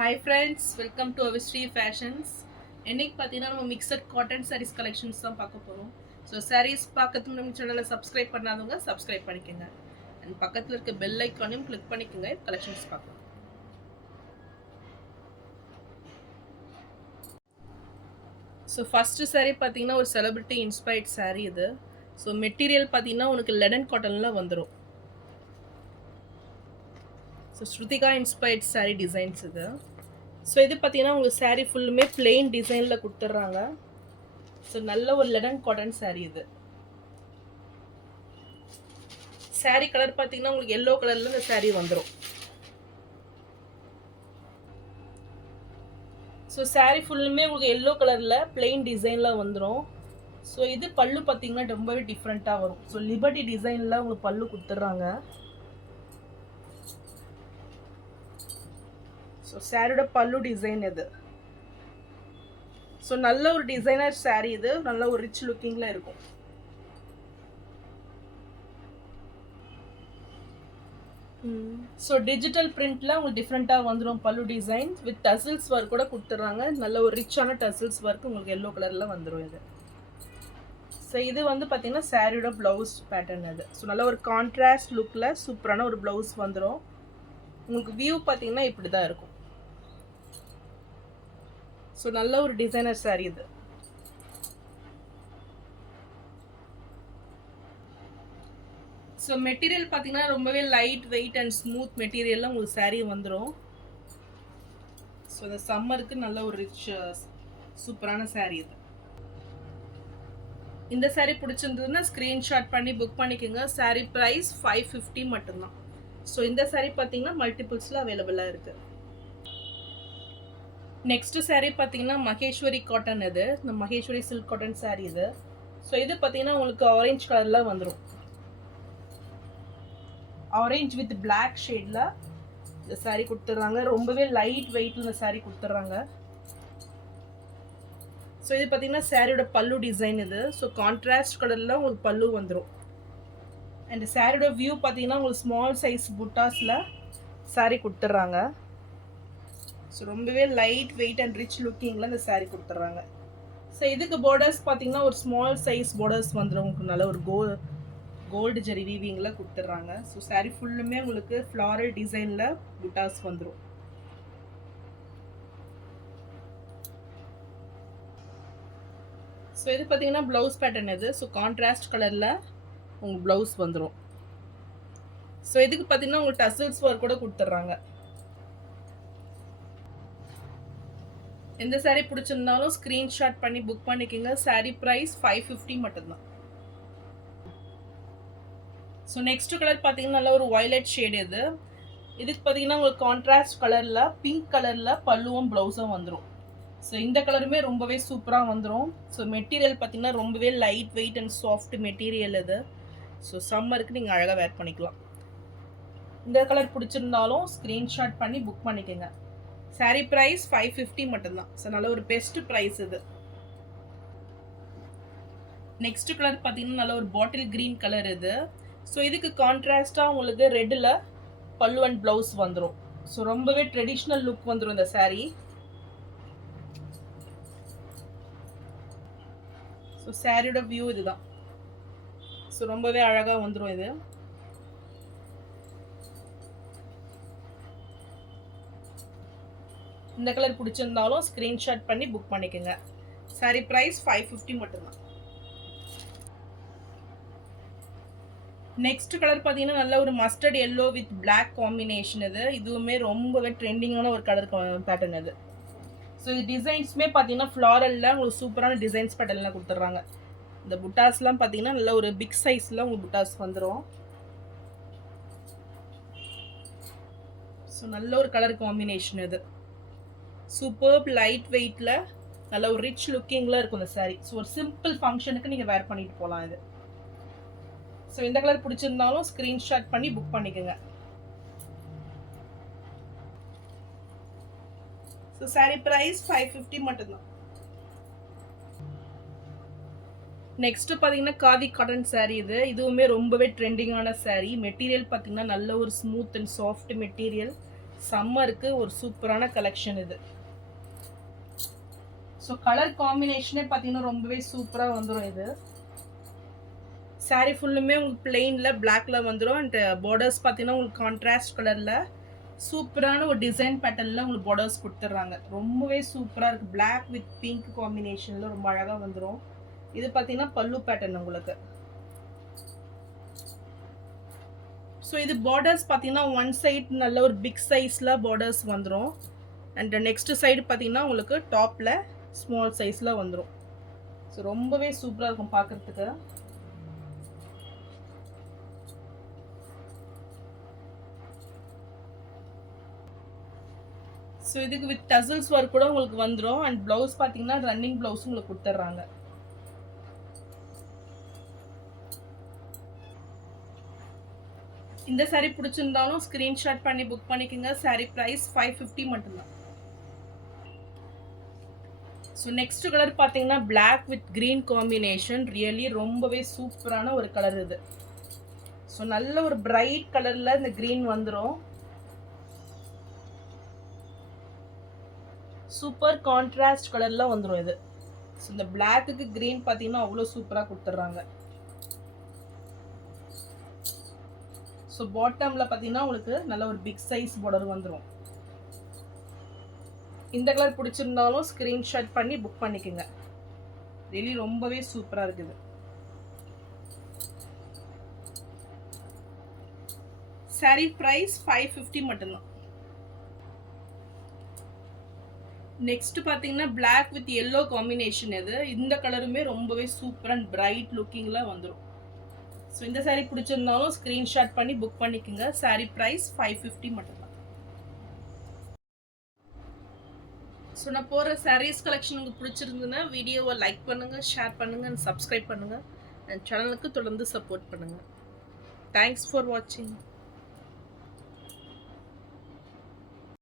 Hi friends, welcome to our Sri Fashions. இன்னைக்கு பார்த்தீங்கன்னா நம்ம மிக்சட் காட்டன் sarees கலெக்ஷன்ஸ் தான் பார்க்க போகிறோம். ஸோ sarees பார்க்கறதுக்கு நம்ம சேனலை சப்ஸ்கிரைப் பண்ணாதவங்க சப்ஸ்கிரைப் பண்ணிக்கோங்க. அண்ட் பக்கத்தில் இருக்க பெல் ஐக்கானையும் கிளிக் பண்ணிக்கோங்க கலெக்ஷன்ஸ் பார்க்கலாம். ஸோ ஃபஸ்ட்டு saree பார்த்தீங்கன்னா ஒரு செலிபிரிட்டி இன்ஸ்பைர்ட் saree இது. ஸோ மெட்டீரியல் பார்த்தீங்கன்னா உனக்கு லெனன் காட்டனில் வந்துடும். So Shrutika inspired saree designs இது. ஸோ இது பார்த்தீங்கன்னா உங்களுக்கு saree ஃபுல்லுமே பிளெயின் டிசைனில் கொடுத்துட்றாங்க. ஸோ நல்ல ஒரு லெனன் காட்டன் saree இது. saree கலர் பார்த்தீங்கன்னா உங்களுக்கு எல்லோ கலரில் இந்த saree வந்துடும். ஸோ saree ஃபுல்லுமே உங்களுக்கு எல்லோ கலரில் பிளெயின் டிசைனில் வந்துடும். ஸோ இது பல்லு பார்த்தீங்கன்னா ரொம்பவே டிஃப்ரெண்ட்டாக வரும். ஸோ லிபர்ட்டி டிசைனில் உங்களுக்கு பல்லு கொடுத்துட்றாங்க. ஸோ சாரியோட பல்லு டிசைன் இது. ஸோ நல்ல ஒரு டிசைனர் சாரீ இது. நல்ல ஒரு ரிச் லுக்கிங்கில் இருக்கும். ஸோ டிஜிட்டல் பிரிண்டில் உங்களுக்கு டிஃப்ரெண்ட்டாக வந்துடும் பல்லு டிசைன் வித் டசில்ஸ் ஒர்க் கூட கொடுத்துட்றாங்க. நல்ல ஒரு ரிச்சான டசில்ஸ் ஒர்க் உங்களுக்கு எல்லோ கலரில் வந்துடும் இது. ஸோ இது வந்து பார்த்தீங்கன்னா சாரியோட ப்ளவுஸ் பேட்டர்ன் இது. ஸோ நல்ல ஒரு கான்ட்ராஸ்ட் லுக்கில் சூப்பரான ஒரு ப்ளவுஸ் வந்துடும். உங்களுக்கு வியூ பார்த்தீங்கன்னா இப்படி தான் இருக்கும். ஸோ நல்ல ஒரு டிசைனர் சாரீ இது. ஸோ மெட்டீரியல் பார்த்தீங்கன்னா ரொம்பவே லைட் வெயிட் அண்ட் ஸ்மூத் மெட்டீரியல்லாம் உங்களுக்கு சாரீ வந்துடும். ஸோ இந்த சம்மருக்கு நல்ல ஒரு ரிச் சூப்பரான சாரீ இது. இந்த சாரீ பிடிச்சிருந்ததுன்னா ஸ்க்ரீன்ஷாட் பண்ணி புக் பண்ணிக்கோங்க. சாரீ ப்ரைஸ் 550 மட்டும்தான். ஸோ இந்த சாரீ பார்த்தீங்கன்னா மல்டிபிள்ஸில் அவைலபிளாக இருக்குது. நெக்ஸ்ட்டு சாரீ பார்த்தீங்கன்னா மகேஸ்வரி காட்டன் இது. இந்த மகேஸ்வரி சில்க் காட்டன் சாரீ இது. ஸோ இது பார்த்தீங்கன்னா உங்களுக்கு ஆரஞ்ச் கலரில் வந்துடும். ஆரஞ்ச் வித் பிளாக் ஷேடில் இந்த சாரீ கொடுத்துட்றாங்க. ரொம்பவே லைட் வெயிட்டில் இந்த சாரீ கொடுத்துட்றாங்க. ஸோ இது பார்த்தீங்கன்னா சாரியோட பல்லு டிசைன் இது. ஸோ கான்ட்ராஸ்ட் கலரில் உங்களுக்கு பல்லு வந்துடும். அண்ட் சாரியோட வியூ பார்த்தீங்கன்னா உங்களுக்கு ஸ்மால் சைஸ் புட்டாஸில் சாரீ கொடுத்துட்றாங்க. ஸோ ரொம்பவே லைட் வெயிட் அண்ட் ரிச் லுக்கிங்கில் இந்த சாரீ கொடுத்துட்றாங்க. ஸோ இதுக்கு பார்டர்ஸ் பார்த்தீங்கன்னா ஒரு ஸ்மால் சைஸ் பார்டர்ஸ் வந்துடும். உங்களுக்கு நல்ல ஒரு கோல்டு ஜெரி வீவிங்கில் கொடுத்துட்றாங்க. ஸோ சாரீ ஃபுல்லுமே உங்களுக்கு ஃப்ளாரல் டிசைனில் புட்டாஸ் வந்துடும். ஸோ இது பார்த்தீங்கன்னா ப்ளவுஸ் பேட்டர்ன் இது. ஸோ கான்ட்ராஸ்ட் கலரில் உங்களுக்கு ப்ளவுஸ் வந்துடும். ஸோ இதுக்கு பார்த்தீங்கன்னா உங்களுக்கு டசில்ஸ் ஒர்க் கூட கொடுத்துட்றாங்க. எந்த சாரீ பிடிச்சிருந்தாலும் ஸ்க்ரீன்ஷாட் பண்ணி புக் பண்ணிக்கோங்க. சாரீ ப்ரைஸ் 550 மட்டும்தான். ஸோ நெக்ஸ்ட் கலர் பார்த்தீங்கன்னா நல்ல ஒரு வயலட் ஷேடு இது. இதுக்கு பார்த்தீங்கன்னா உங்களுக்கு கான்ட்ராஸ்ட் கலரில் பிங்க் கலரில் பல்லுவும் ப்ளவுஸும் வந்துடும். ஸோ இந்த கலருமே ரொம்பவே சூப்பராக வந்துடும். ஸோ மெட்டீரியல் பார்த்தீங்கன்னா ரொம்பவே light weight and soft material இது. ஸோ சம்மருக்கு நீங்கள் அழகாக வேர் பண்ணிக்கலாம். இந்த கலர் பிடிச்சிருந்தாலும் ஸ்க்ரீன்ஷாட் பண்ணி புக் பண்ணிக்கோங்க. சாரீ ப்ரைஸ் 550 மட்டும்தான். ஸோ நல்ல ஒரு பெஸ்ட் ப்ரைஸ் இது. நெக்ஸ்ட் கலர் பார்த்தீங்கன்னா நல்ல ஒரு பாட்டில் க்ரீன் கலர் இது. ஸோ இதுக்கு கான்ட்ராஸ்டாக உங்களுக்கு ரெட்டில் பல்லு அண்ட் ப்ளவுஸ் வந்துடும். ஸோ ரொம்பவே ட்ரெடிஷ்னல் லுக் வந்துடும் இந்த சாரீ. ஸோ சாரியோட வியூ இதுதான். ஸோ ரொம்பவே அழகாக வந்துடும் இது. இந்த கலர் பிடிச்சிருந்தாலும் ஸ்க்ரீன்ஷாட் பண்ணி புக் பண்ணிக்கோங்க. சாரீ ப்ரைஸ் 550 மட்டும்தான். நெக்ஸ்ட் கலர் பார்த்தீங்கன்னா நல்ல ஒரு mustard yellow with black combination இது. இதுவுமே ரொம்பவே ட்ரெண்டிங்கான ஒரு கலர் பேட்டர்ன் இது. ஸோ இது டிசைன்ஸுமே பார்த்தீங்கன்னா ஃப்ளாரலில் உங்களுக்கு சூப்பரான டிசைன்ஸ் பேட்டர்னில் கொடுத்துட்றாங்க. இந்த புட்டாஸ்லாம் பார்த்தீங்கன்னா நல்ல ஒரு பிக் சைஸில் உங்களுக்கு புட்டாஸ் வந்துடும். ஸோ நல்ல ஒரு கலர் காம்பினேஷன் இது. சூப்பர் லைட் வெயிட்டில் நல்ல ஒரு ரிச் லுக்கிங்கில் இருக்கும் இந்த சாரீ. ஸோ ஒரு சிம்பிள் ஃபங்க்ஷனுக்கு நீங்கள் வேர் பண்ணிட்டு போகலாம் இது. ஸோ இந்த கலர் பிடிச்சிருந்தாலும் ஸ்க்ரீன்ஷாட் பண்ணி புக் பண்ணிக்கோங்க. ஸோ சாரீ ப்ரைஸ் 550 மட்டும்தான். நெக்ஸ்ட் பார்த்தீங்கன்னா காதி காட்டன் சாரீ இது. இதுவுமே ரொம்பவே ட்ரெண்டிங்கான சாரீ. மெட்டீரியல் பார்த்தீங்கன்னா நல்ல ஒரு ஸ்மூத் அண்ட் சாஃப்ட் மெட்டீரியல். சம்மருக்கு ஒரு சூப்பரான கலெக்ஷன் இது. ஸோ கலர் காம்பினேஷனே பார்த்தீங்கன்னா ரொம்பவே சூப்பராக வந்துடும். இது சாரீ ஃபுல்லுமே உங்களுக்கு பிளெயினில் பிளாக்ல வந்துடும். அண்ட் பார்டர்ஸ் பார்த்தீங்கன்னா உங்களுக்கு கான்ட்ராஸ்ட் கலரில் சூப்பரான ஒரு டிசைன் பேட்டர்னில் உங்களுக்கு பார்டர்ஸ் கொடுத்துட்றாங்க. ரொம்பவே சூப்பராக இருக்குது. பிளாக் வித் பிங்க் காம்பினேஷனில் ரொம்ப அழகாக வந்துடும். இது பார்த்தீங்கன்னா பல்லு பேட்டர்ன் உங்களுக்கு. ஸோ இது பார்டர்ஸ் பார்த்தீங்கன்னா ஒன் சைட் நல்ல ஒரு பிக் சைஸில் பார்டர்ஸ் வந்துடும். அண்ட் நெக்ஸ்ட் சைடு பார்த்தீங்கன்னா உங்களுக்கு டாப்பில் ஸ்மால் சைஸில் வந்துடும். ஸோ ரொம்பவே சூப்பராக இருக்கும் பார்க்குறதுக்கு. ஸோ இதுக்கு வித் டசல்ஸ் ஒர்க் கூட உங்களுக்கு வந்துடும். அண்ட் ப்ளவுஸ் பார்த்தீங்கன்னா ரன்னிங் ப்ளவுஸ் உங்களுக்கு கொடுத்துட்றாங்க. இந்த சாரீ பிடிச்சிருந்தாலும் ஸ்க்ரீன்ஷாட் பண்ணி புக் பண்ணிக்கோங்க. சாரீ ப்ரைஸ் 550 மட்டும்தான். ஸோ நெக்ஸ்ட் கலர் பார்த்தீங்கன்னா black with green combination. Really ரொம்பவே சூப்பரான ஒரு கலர் இது. ஸோ நல்ல ஒரு பிரைட் கலரில் இந்த க்ரீன் வந்துடும். சூப்பர் கான்ட்ராஸ்ட் கலரில் வந்துடும் இது. ஸோ இந்த பிளாக்குக்கு க்ரீன் பார்த்தீங்கன்னா அவ்வளோ சூப்பராக கொடுத்துட்றாங்க. ஸோ பாட்டமில் பார்த்தீங்கன்னா உங்களுக்கு நல்ல ஒரு பிக் சைஸ் பார்டர் வந்துடும். இந்த கலர் பிடிச்சிருந்தாலும் ஸ்க்ரீன்ஷாட் பண்ணி புக் பண்ணிக்கோங்க. ரியலி ரொம்பவே சூப்பராக இருக்குது. சாரீ ப்ரைஸ் 550 மட்டும்தான். நெக்ஸ்ட் பார்த்தீங்கன்னா பிளாக் வித் எல்லோ காம்பினேஷன் இது. இந்த கலருமே ரொம்பவே சூப்பர் அண்ட் பிரைட் லுக்கிங்கில் வந்துடும். ஸோ இந்த சாரீ பிடிச்சிருந்தாலும் ஸ்க்ரீன்ஷாட் பண்ணி புக் பண்ணிக்கோங்க. சாரீ ப்ரைஸ் 550 மட்டும்தான். ஸோ நான் போகிற சாரீஸ் கலெக்ஷன் உங்களுக்கு பிடிச்சிருந்துன்னா வீடியோவை லைக் பண்ணுங்கள், ஷேர் பண்ணுங்கள் அண்ட் சப்ஸ்கிரைப் பண்ணுங்கள். அண்ட் சேனலுக்கு தொடர்ந்து சப்போர்ட் பண்ணுங்கள். தேங்க்ஸ் ஃபார் வாட்சிங்.